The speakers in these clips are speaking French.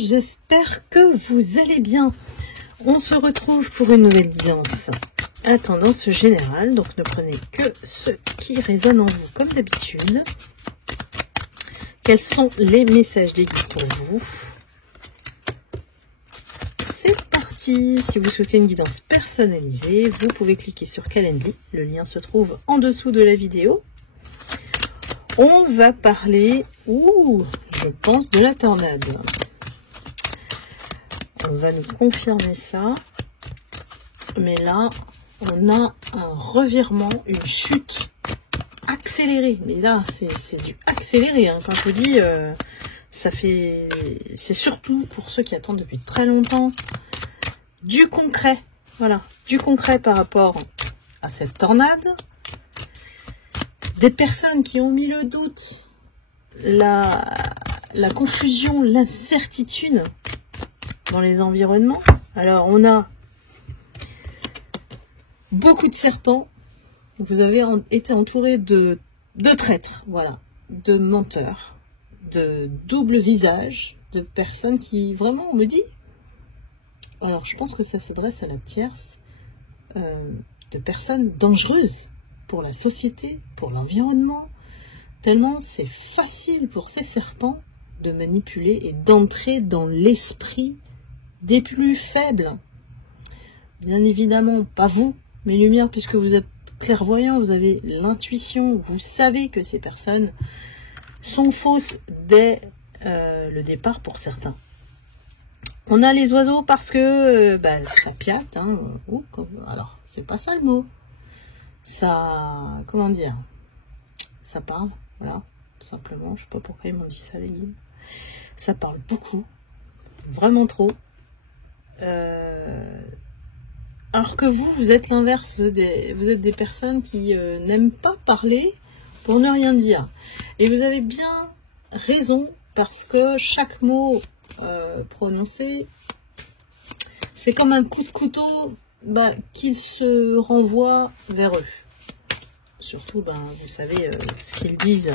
j'espère que vous allez bien. On se retrouve pour une nouvelle guidance à tendance générale, donc ne prenez que ce qui résonne en vous comme d'habitude. Quels sont les messages des guides pour vous? C'est parti. Si vous souhaitez une guidance personnalisée, vous pouvez cliquer sur Calendly, le lien se trouve en dessous de la vidéo. On va parler, je pense, de la tornade. On va nous confirmer ça. Mais là, on a un revirement, une chute accélérée. Mais là, c'est du accéléré. Hein. Quand je vous dis, c'est surtout pour ceux qui attendent depuis très longtemps du concret. Voilà, du concret par rapport à cette tornade. Des personnes qui ont mis le doute, la confusion, l'incertitude dans les environnements. Alors, on a beaucoup de serpents. Vous avez été entouré de traîtres, voilà, de menteurs, de double visage, de personnes qui, vraiment, on me dit, alors je pense que ça s'adresse à la tierce, de personnes dangereuses pour la société, pour l'environnement, tellement c'est facile pour ces serpents de manipuler et d'entrer dans l'esprit des plus faibles. Bien évidemment, pas vous, mes lumières, puisque vous êtes clairvoyants, vous avez l'intuition, vous savez que ces personnes sont fausses dès le départ pour certains. On a les oiseaux parce que ça piatte, hein, alors c'est pas ça le mot. Ça, comment dire, ça parle, voilà, tout simplement. Je sais pas pourquoi ils m'ont dit ça, les guides. Ça parle beaucoup, vraiment trop. Alors que vous êtes l'inverse, vous êtes des personnes qui n'aiment pas parler pour ne rien dire. Et vous avez bien raison, parce que chaque mot prononcé, c'est comme un coup de couteau qu'ils se renvoient vers eux. Surtout, vous savez ce qu'ils disent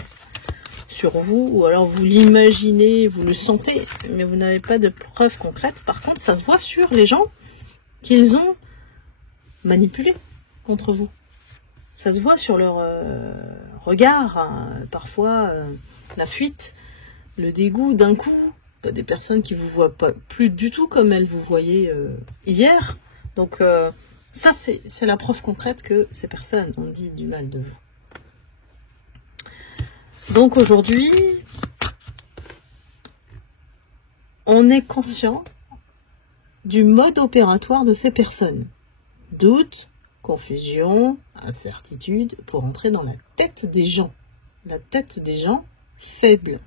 sur vous, ou alors vous l'imaginez, vous le sentez, mais vous n'avez pas de preuves concrètes. Par contre, ça se voit sur les gens qu'ils ont manipulés contre vous. Ça se voit sur leur regard, hein, parfois la fuite, le dégoût d'un coup. Des personnes qui vous voient pas plus du tout comme elles vous voyaient hier. Donc ça, c'est la preuve concrète que ces personnes ont dit du mal de vous. Donc aujourd'hui, on est conscient du mode opératoire de ces personnes. Doute, confusion, incertitude, pour entrer dans la tête des gens. La tête des gens faibles.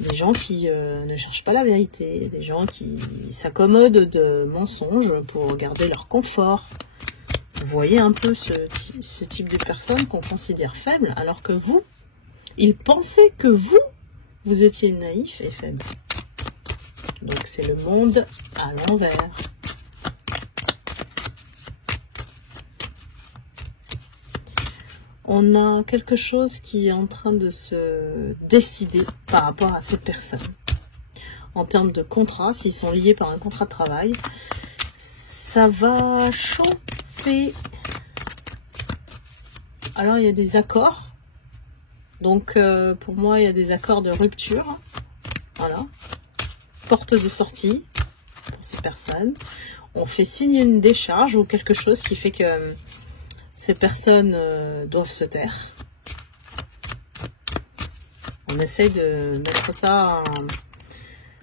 Des gens qui ne cherchent pas la vérité, des gens qui s'accommodent de mensonges pour garder leur confort. Vous voyez un peu ce type de personnes qu'on considère faibles, alors que vous, ils pensaient que vous étiez naïf et faible. Donc c'est le monde à l'envers. On a quelque chose qui est en train de se décider par rapport à ces personnes. En termes de contrat, s'ils sont liés par un contrat de travail, ça va chauffer. Alors, il y a des accords. Donc, pour moi, il y a des accords de rupture. Voilà. Porte de sortie pour ces personnes. On fait signe une décharge ou quelque chose qui fait que ces personnes doivent se taire. On essaie de mettre ça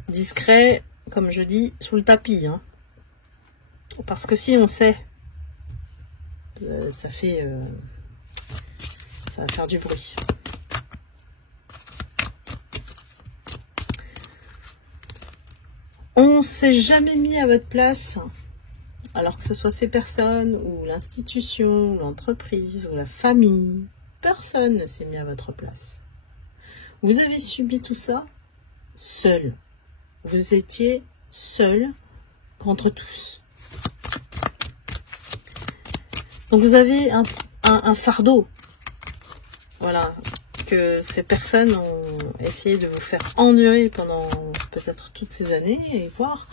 discret, comme je dis, sous le tapis. Hein. Parce que si on sait, ça va faire du bruit. On ne s'est jamais mis à votre place. Alors que ce soit ces personnes, ou l'institution, ou l'entreprise, ou la famille, personne ne s'est mis à votre place. Vous avez subi tout ça seul. Vous étiez seul contre tous. Donc vous avez un fardeau. Voilà. Que ces personnes ont essayé de vous faire endurer pendant peut-être toutes ces années, et voire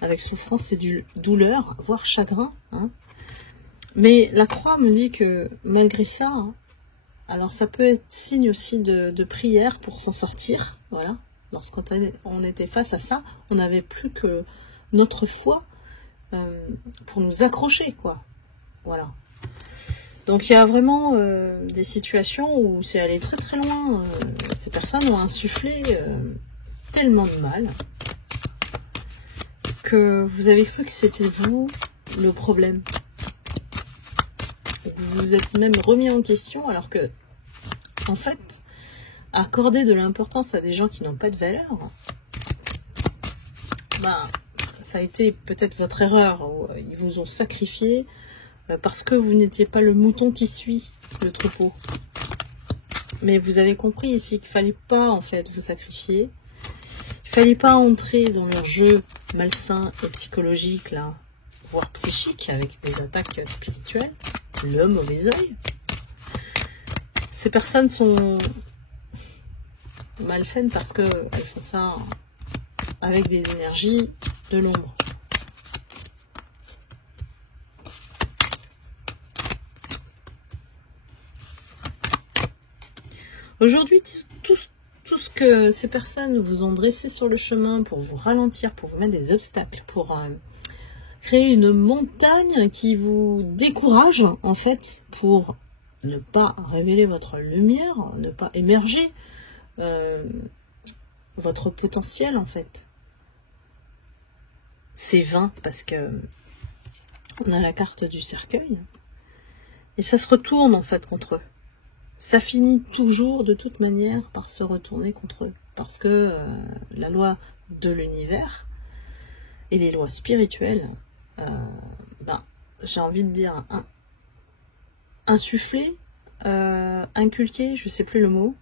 avec souffrance et douleur, voire chagrin. Hein. Mais la croix me dit que malgré ça, hein, alors ça peut être signe aussi de prière pour s'en sortir. Voilà. Lorsqu'on était face à ça, on n'avait plus que notre foi pour nous accrocher, quoi. Voilà. Donc il y a vraiment des situations où c'est allé très très loin. Ces personnes ont insufflé tellement de mal que vous avez cru que c'était vous le problème. Vous vous êtes même remis en question alors que, en fait, accorder de l'importance à des gens qui n'ont pas de valeur, ben, ça a été peut-être votre erreur. Ils vous ont sacrifié parce que vous n'étiez pas le mouton qui suit le troupeau. Mais vous avez compris ici qu'il ne fallait pas en fait vous sacrifier. Il ne fallait pas entrer dans leur jeu malsain et psychologique, là, voire psychique, avec des attaques spirituelles. Le mauvais œil. Ces personnes sont malsaines parce qu'elles font ça avec des énergies de l'ombre. Aujourd'hui, tout ce que ces personnes vous ont dressé sur le chemin pour vous ralentir, pour vous mettre des obstacles, pour créer une montagne qui vous décourage, en fait, pour ne pas révéler votre lumière, ne pas émerger votre potentiel, en fait. C'est vain, parce que on a la carte du cercueil, et ça se retourne, en fait, contre eux. Ça finit toujours, de toute manière, par se retourner contre eux. Parce que la loi de l'univers et les lois spirituelles, j'ai envie de dire insufflé, inculqué, je ne sais plus le mot,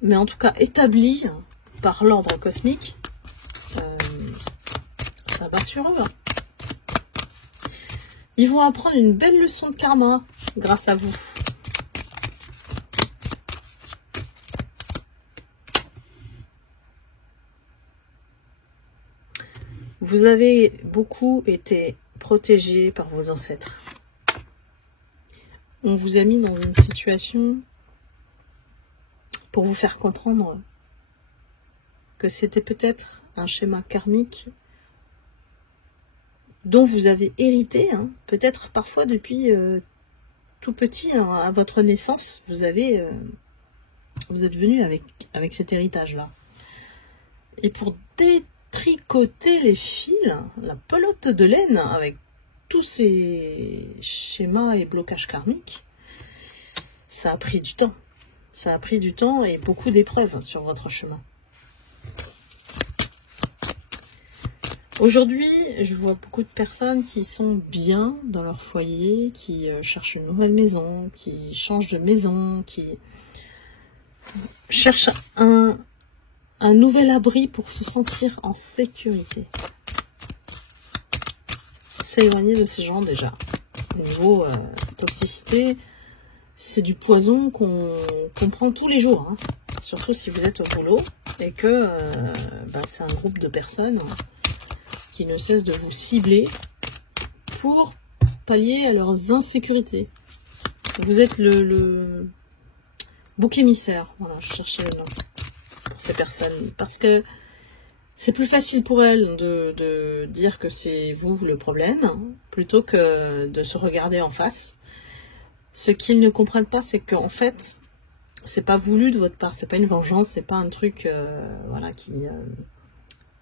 mais en tout cas établi par l'ordre cosmique, ça va sur eux. Ils vont apprendre une belle leçon de karma grâce à vous. Vous avez beaucoup été protégé par vos ancêtres. On vous a mis dans une situation pour vous faire comprendre que c'était peut-être un schéma karmique dont vous avez hérité, hein, peut-être parfois depuis tout petit, hein, à votre naissance, vous êtes venu avec cet héritage-là. Et pour tricoter les fils, la pelote de laine avec tous ces schémas et blocages karmiques, ça a pris du temps. Ça a pris du temps et beaucoup d'épreuves sur votre chemin. Aujourd'hui, je vois beaucoup de personnes qui sont bien dans leur foyer, qui cherchent une nouvelle maison, qui changent de maison, qui cherchent un nouvel abri pour se sentir en sécurité. S'éloigner de ces gens déjà. Au niveau toxicité, c'est du poison qu'on prend tous les jours. Hein. Surtout si vous êtes au boulot et que c'est un groupe de personnes qui ne cessent de vous cibler pour pallier à leurs insécurités. Vous êtes le bouc émissaire. Voilà, je cherchais le nom. Ces personnes, parce que c'est plus facile pour elles de dire que c'est vous le problème, plutôt que de se regarder en face. Ce qu'ils ne comprennent pas, c'est qu'en fait, c'est pas voulu de votre part, c'est pas une vengeance, c'est pas un truc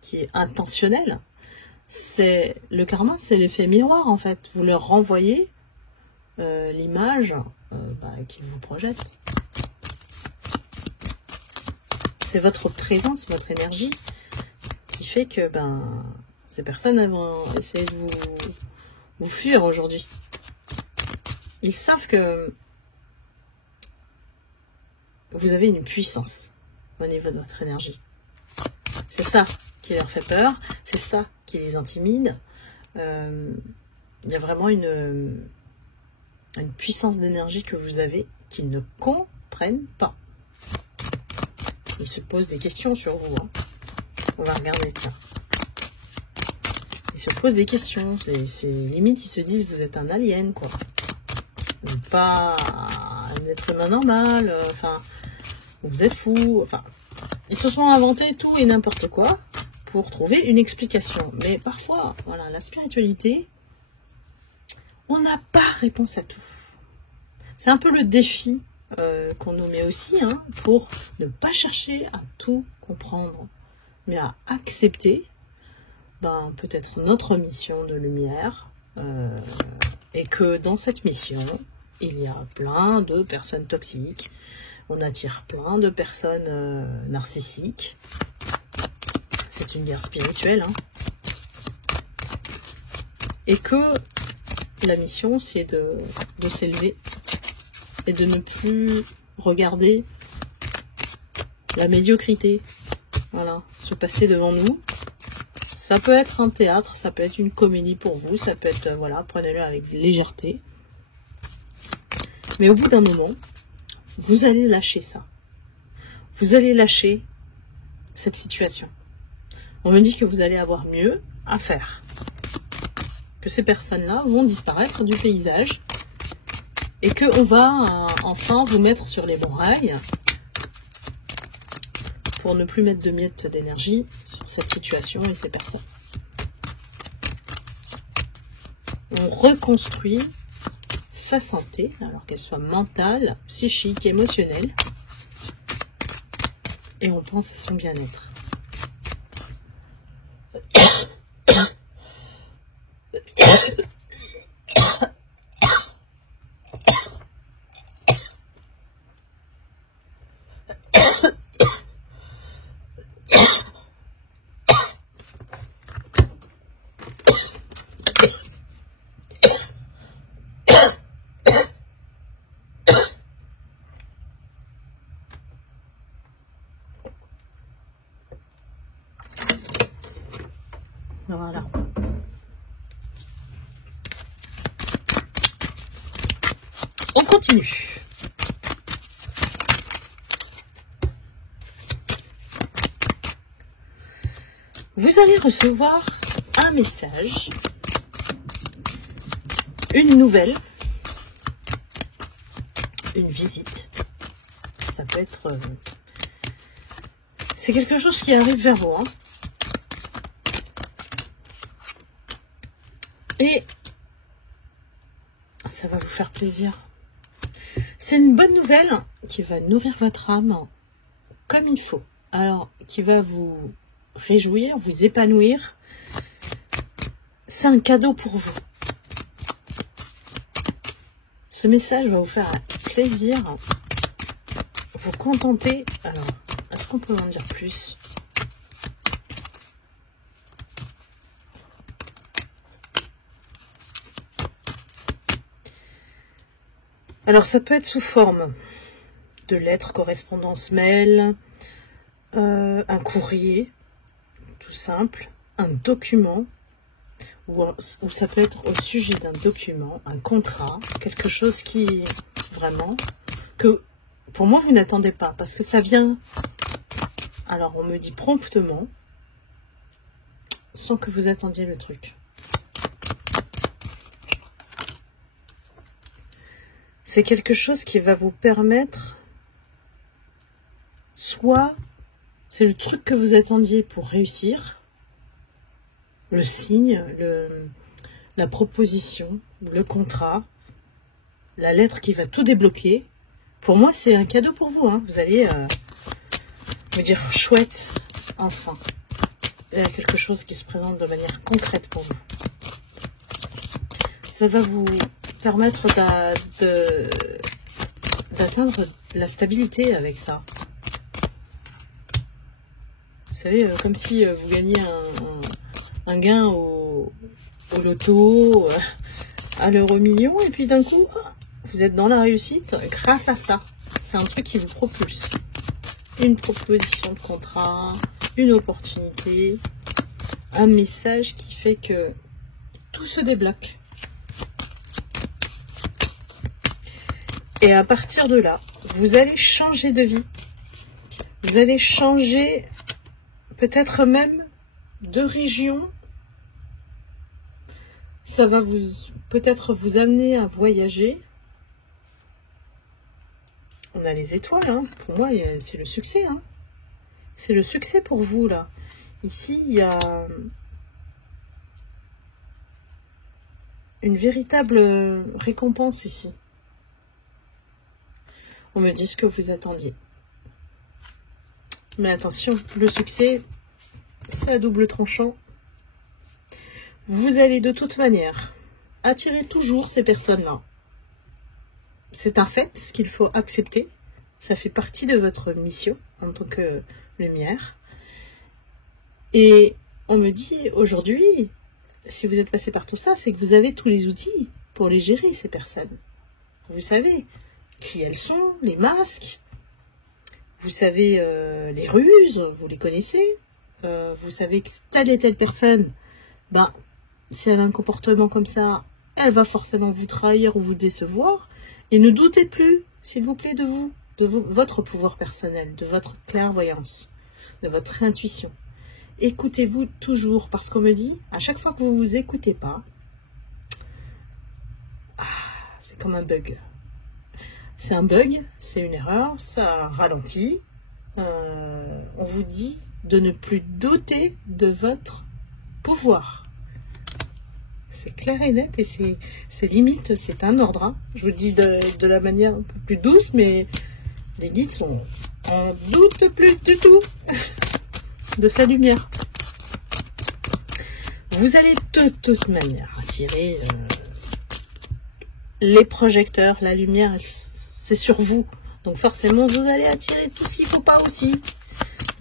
qui est intentionnel. C'est le karma, c'est l'effet miroir en fait. Vous leur renvoyez l'image qu'ils vous projettent. C'est votre présence, votre énergie qui fait que ces personnes vont essayer de vous fuir aujourd'hui. Ils savent que vous avez une puissance au niveau de votre énergie. C'est ça qui leur fait peur, c'est ça qui les intimide. Il y a vraiment une puissance d'énergie que vous avez qu'ils ne comprennent pas. Ils se posent des questions sur vous. Hein. On va regarder, tiens. Ils se posent des questions. C'est limite, ils se disent, vous êtes un alien, quoi. Pas un être humain normal. Enfin, vous êtes fou. Enfin, ils se sont inventés tout et n'importe quoi pour trouver une explication. Mais parfois, voilà, la spiritualité, on n'a pas réponse à tout. C'est un peu le défi qu'on nous met aussi, hein, pour ne pas chercher à tout comprendre, mais à accepter peut-être notre mission de lumière, et que dans cette mission, il y a plein de personnes toxiques, on attire plein de personnes narcissiques. C'est une guerre spirituelle, hein. Et que la mission, c'est de s'élever et de ne plus regarder la médiocrité, voilà, se passer devant nous. Ça peut être un théâtre, ça peut être une comédie pour vous, ça peut être, voilà, prenez-le avec légèreté. Mais au bout d'un moment, vous allez lâcher ça. Vous allez lâcher cette situation. On me dit que vous allez avoir mieux à faire. Que ces personnes-là vont disparaître du paysage et qu'on va enfin vous mettre sur les bons rails pour ne plus mettre de miettes d'énergie sur cette situation et ces personnes. On reconstruit sa santé, alors qu'elle soit mentale, psychique, émotionnelle, et on pense à son bien-être. Voilà. On continue. Vous allez recevoir un message, une nouvelle, une visite. Ça peut être... c'est quelque chose qui arrive vers vous, hein. Et ça va vous faire plaisir. C'est une bonne nouvelle qui va nourrir votre âme comme il faut. Alors, qui va vous réjouir, vous épanouir. C'est un cadeau pour vous. Ce message va vous faire plaisir, vous contenter. Alors, est-ce qu'on peut en dire plus ? Alors, ça peut être sous forme de lettres, correspondance mail, un courrier, tout simple, un document, ou ça peut être au sujet d'un document, un contrat, quelque chose qui, vraiment, que pour moi, vous n'attendez pas, parce que ça vient, alors on me dit promptement, sans que vous attendiez le truc. C'est quelque chose qui va vous permettre, soit c'est le truc que vous attendiez pour réussir, le signe, la proposition, le contrat, la lettre qui va tout débloquer. Pour moi, c'est un cadeau pour vous, hein. Vous allez me dire chouette, enfin. Il y a quelque chose qui se présente de manière concrète pour vous. Ça va vous permettre d'atteindre la stabilité avec ça. Vous savez, comme si vous gagnez un gain au loto, à l'euro-million, et puis d'un coup, vous êtes dans la réussite grâce à ça. C'est un truc qui vous propulse. Une proposition de contrat, une opportunité, un message qui fait que tout se débloque. Et à partir de là, vous allez changer de vie. Vous allez changer peut-être même de régions. Ça va peut-être vous amener à voyager. On a les étoiles, hein. Pour moi, c'est le succès. Hein. C'est le succès pour vous, là. Ici, il y a une véritable récompense ici. On me dit ce que vous attendiez. Mais attention, le succès, c'est à double tranchant. Vous allez de toute manière attirer toujours ces personnes-là. C'est un fait, ce qu'il faut accepter. Ça fait partie de votre mission en tant que lumière. Et on me dit aujourd'hui, si vous êtes passé par tout ça, c'est que vous avez tous les outils pour les gérer, ces personnes. Vous savez qui elles sont, les masques. Vous savez les ruses, vous les connaissez. Vous savez que telle et telle personne, ben, si elle a un comportement comme ça, elle va forcément vous trahir ou vous décevoir. Et ne doutez plus, s'il vous plaît, de votre pouvoir personnel, de votre clairvoyance, de votre intuition. Écoutez-vous toujours, parce qu'on me dit, à chaque fois que vous ne vous écoutez pas, c'est comme un bug. C'est un bug, c'est une erreur, ça ralentit. On vous dit de ne plus douter de votre pouvoir. C'est clair et net et c'est limite, c'est un ordre. Hein. Je vous le dis de la manière un peu plus douce, mais les guides sont en doute plus du tout de sa lumière. Vous allez de toute manière attirer les projecteurs, la lumière, c'est sur vous. Donc forcément, vous allez attirer tout ce qu'il ne faut pas aussi.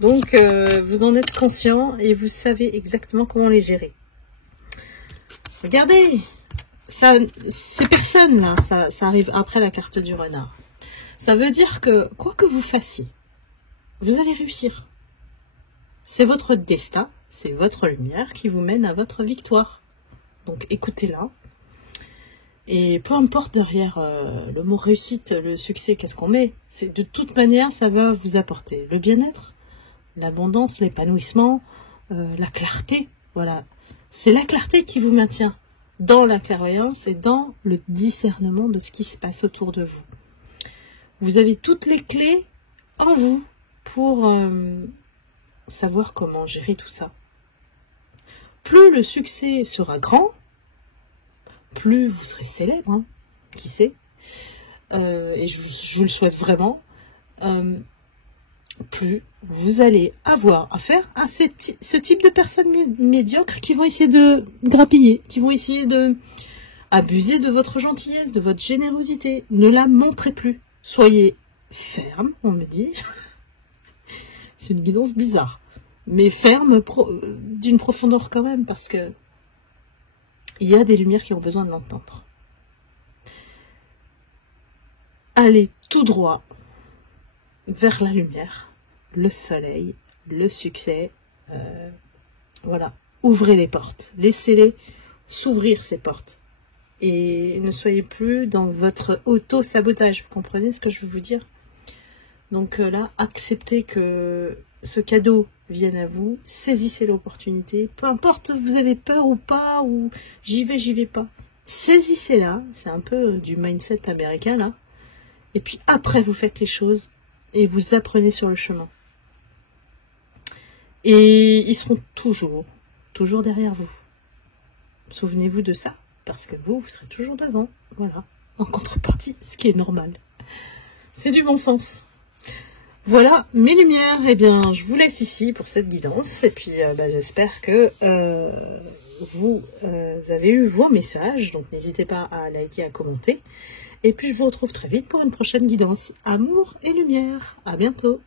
Donc, vous en êtes conscient et vous savez exactement comment les gérer. Regardez, ces personnes-là, ça arrive après la carte du renard. Ça veut dire que, quoi que vous fassiez, vous allez réussir. C'est votre destin, c'est votre lumière qui vous mène à votre victoire. Donc, écoutez-la. Et peu importe derrière le mot réussite, le succès, qu'est-ce qu'on met, c'est de toute manière, ça va vous apporter le bien-être, l'abondance, l'épanouissement, la clarté. Voilà, c'est la clarté qui vous maintient dans la clairvoyance et dans le discernement de ce qui se passe autour de vous. Vous avez toutes les clés en vous pour savoir comment gérer tout ça. Plus le succès sera grand, plus vous serez célèbre, hein, qui sait, et je le souhaite vraiment, plus vous allez avoir affaire à ce type de personnes médiocres qui vont essayer de grappiller, qui vont essayer de abuser de votre gentillesse, de votre générosité. Ne la montrez plus. Soyez ferme, on me dit. C'est une guidance bizarre, mais ferme d'une profondeur quand même, parce que il y a des lumières qui ont besoin de l'entendre. Allez tout droit vers la lumière, le soleil, le succès. Voilà, ouvrez les portes, laissez-les s'ouvrir ces portes. Et ne soyez plus dans votre auto-sabotage, vous comprenez ce que je veux vous dire? Donc là, acceptez que ce cadeau vienne à vous, saisissez l'opportunité, peu importe vous avez peur ou pas, ou j'y vais pas. Saisissez-la, c'est un peu du mindset américain là. Et puis après, vous faites les choses et vous apprenez sur le chemin. Et ils seront toujours derrière vous. Souvenez-vous de ça, parce que vous serez toujours devant. Voilà, en contrepartie, ce qui est normal. C'est du bon sens. Voilà mes lumières. Eh bien, je vous laisse ici pour cette guidance. Et puis, j'espère que vous avez eu vos messages. Donc, n'hésitez pas à liker, à commenter. Et puis, je vous retrouve très vite pour une prochaine guidance. Amour et lumière. À bientôt.